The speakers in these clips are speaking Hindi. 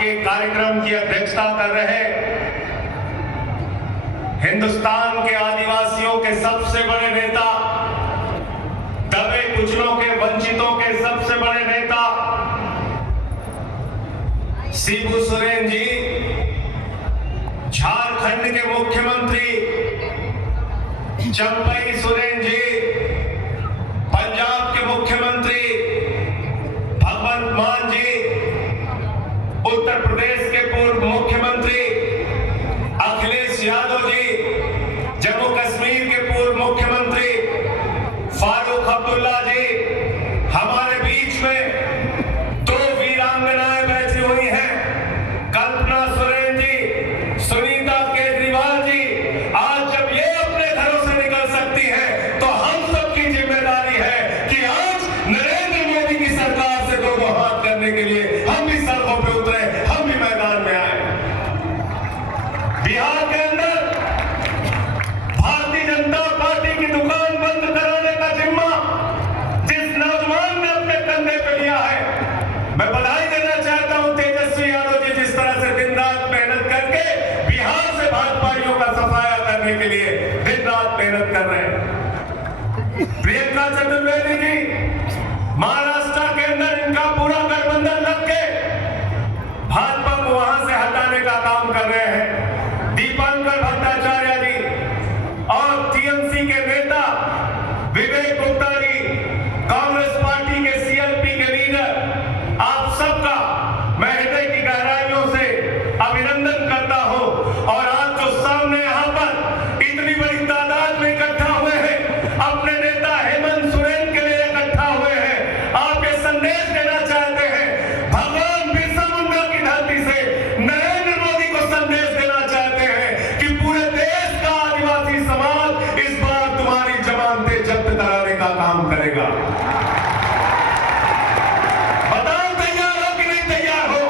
के कार्यक्रम की अध्यक्षता कर रहे हिंदुस्तान के आदिवासियों के सबसे बड़े नेता, दबे कुचलों के, वंचितों के सबसे बड़े नेता शिबू सोरेन जी, झारखंड के मुख्यमंत्री चंपई सोरेन जी, पंजाब के मुख्यमंत्री भगवंत मान जी, उत्तर प्रदेश के पूर्व मुख्यमंत्री अखिलेश यादव जी, जम्मू कश्मीर के पूर्व मुख्यमंत्री फारूक अब्दुल्ला जी, हमारे बीच में दो वीरांगनाएं बैठी हुई हैं, कल्पना सोरेन जी, सुनीता केजरीवाल जी। आज जब ये अपने घरों से निकल सकती हैं, तो हम सबकी जिम्मेदारी है कि आज नरेंद्र मोदी की सरकार से दो हाथ करने के लिए हम भी सड़कों पे उतरे, हम भी मैदान में आए। बिहार के अंदर भारतीय जनता पार्टी की दुकान बंद कराने का जिम्मा जिस नौजवान ने अपने कंधे पे लिया है, मैं बधाई देना चाहता हूं तेजस्वी यादव जी, जिस तरह से दिन रात मेहनत करके बिहार से भाजपाइयों का सफाया करने के लिए दिन रात मेहनत कर रहे हैं। प्रियंका चतुर्वेदी जी महाराष्ट्र के अंदर इनका पूरा गठबंधन लग के भाजपा को वहां से हटाने का काम कर रहे हैं। दीपांकर भट्टाचार्य जी और टीएमसी के नेता विवेक गुप्ता जी, कांग्रेस पार्टी के सीएलपी के लीडर, आप सबका मैं हृदय की गहराइयों से अभिनंदन करता हूं। और आज जो सामने यहां पर इतनी बड़ी तादाद में इकट्ठा हुए हैं, अपने नेता हेमंत सोरेन के लिए इकट्ठा हुए हैं, आप ये संदेश देना चाहते हैं, भगवान बिरसा मुंडा की धरती से नरेंद्र मोदी को संदेश देना चाहते हैं कि पूरे देश का आदिवासी समाज इस बार तुम्हारी जमानतें जब्त कराने का काम करेगा। बताओ तैयार हो कि नहीं तैयार हो?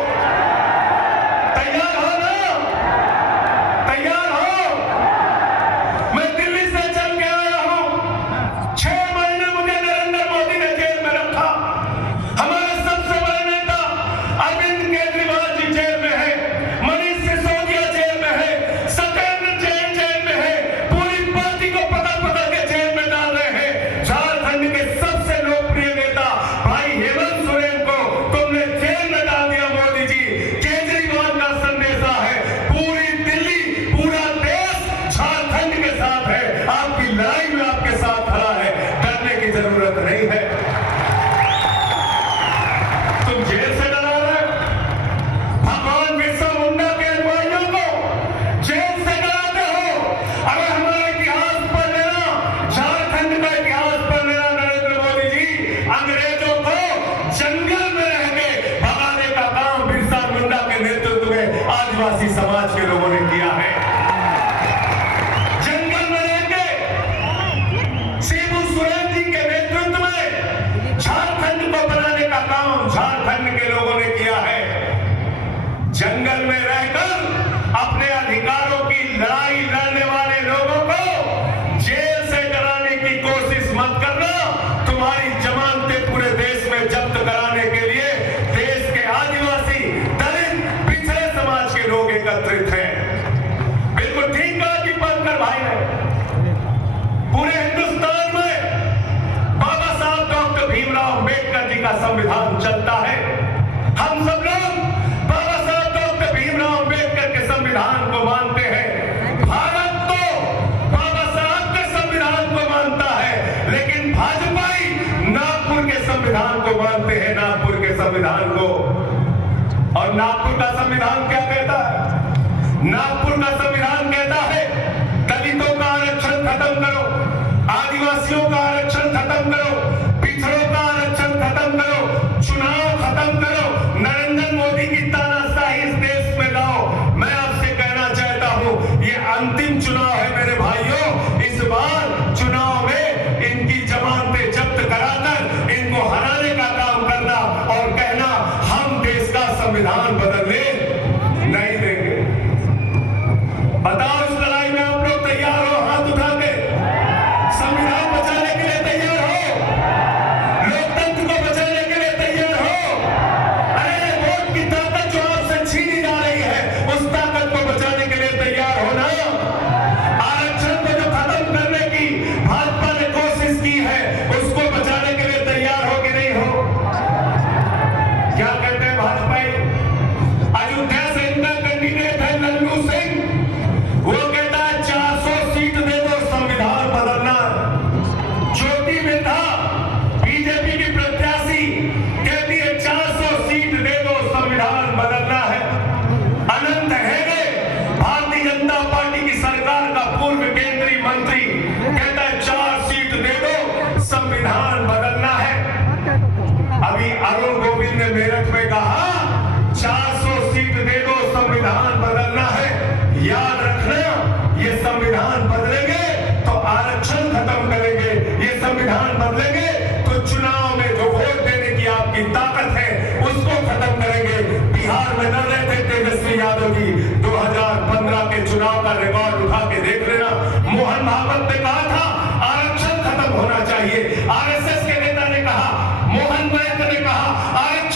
तैयार हो ना? तैयार हो? मैं दिल्ली से चल के आया हूं, 6 महीने मुझे नरेंद्र मोदी ने जेल में रखा। हमारे सबसे बड़े नेता अरविंद केजरीवाल जी जेल में है, मनीष सिसोदिया जेल में है, सत्येंद्र जैन जेल में है, पूरी पार्टी को पकड़ के जेल में डाल रहे हैं। झारखंड के सबसे लोकप्रिय नेता भाई हेमंत सोरेन को तुमने जेल में डाल दिया मोदी जी। केजरीवाल का संदेशा है, पूरी दिल्ली, पूरा देश झारखंड के साथ है, आपकी लड़ाई में आपके साथ खड़ा है, डरने की जरूरत नहीं है। तुम जेल से डरा रहे हो, भगवान बिरसा मुंडा के अनुयायियों को जेल से डराते हो। अगर हमारा इतिहास पढ़ लेना, झारखंड का इतिहास पढ़ लेना नरेंद्र मोदी जी, अंग्रेजों को जंगल में रह के भगाने का काम बिरसा मुंडा के नेतृत्व में आदिवासी समाज के लोगों ने किया है। जंगल में रह के शिबू सोरेन जी के नेतृत्व में झारखंड को बनाने का काम झारखंड के लोगों ने किया है। जंगल में रहकर अपने अधिकारों की लड़ाई लड़ने वाले लोगों को जेल से डराने की कोशिश मत करना। तुम्हारी जमानतें पूरे देश में जब्त कराने के लिए देश के आदिवासी, दलित, पिछड़े समाज के लोग एकत्रित हैं। बिल्कुल ठीक कहा दीपांकर भाई ने, पूरे हिंदुस्तान में बाबा साहब डॉक्टर भीमराव अंबेडकर जी का संविधान चलता है। हम सब लोग बाबा साहब डॉक्टर भीमराव अंबेडकर के संविधान को मानते हैं। भारत तो बाबा साहब के संविधान को मानता है, लेकिन भाजपाई नागपुर के संविधान को मानते हैं, नागपुर के संविधान को। और नागपुर का संविधान क्या कहता है? नागपुर का संविधान कहता है दलितों का आरक्षण खत्म करो, आदिवासियों का आरक्षण खत्म करो, पिछड़ों का आरक्षण खत्म करो, चुनाव खत्म करो, नरेंद्र मोदी की तानाशाही इस देश में लाओ। मैं आपसे कहना चाहता हूं, ये अंतिम चुनाव है मेरे भाइयों। इस बार चुनाव में इनकी जमानतें जब्त कराकर इनको हराने का काम करना और कहना हम देश का संविधान बदलने नहीं देंगे। बताओ इस लड़ाई में आप लोग तैयार हो? हाथ उठा के संविधान बचाने के लिए तैयार हो? लोकतंत्र को बचाने के लिए तैयार हो? अरे वोट की ताकत जो आपसे छीन में कहा 400 सीट दे दो, संविधान बदलना है। याद रखना, ये संविधान बदलेंगे तो आरक्षण खत्म करेंगे, ये संविधान बदलेंगे तो चुनाव में जो वोट देने की आपकी ताकत है उसको खत्म करेंगे। बिहार में न रहे थे तेजस्वी यादव जी, 2015 के चुनाव का रिकॉर्ड उठा के देख लेना। मोहन भागवत ने कहा था आरक्षण खत्म होना चाहिए, आरएसएस के नेता ने कहा, मोहन वैद्य ने कहा आरक्षण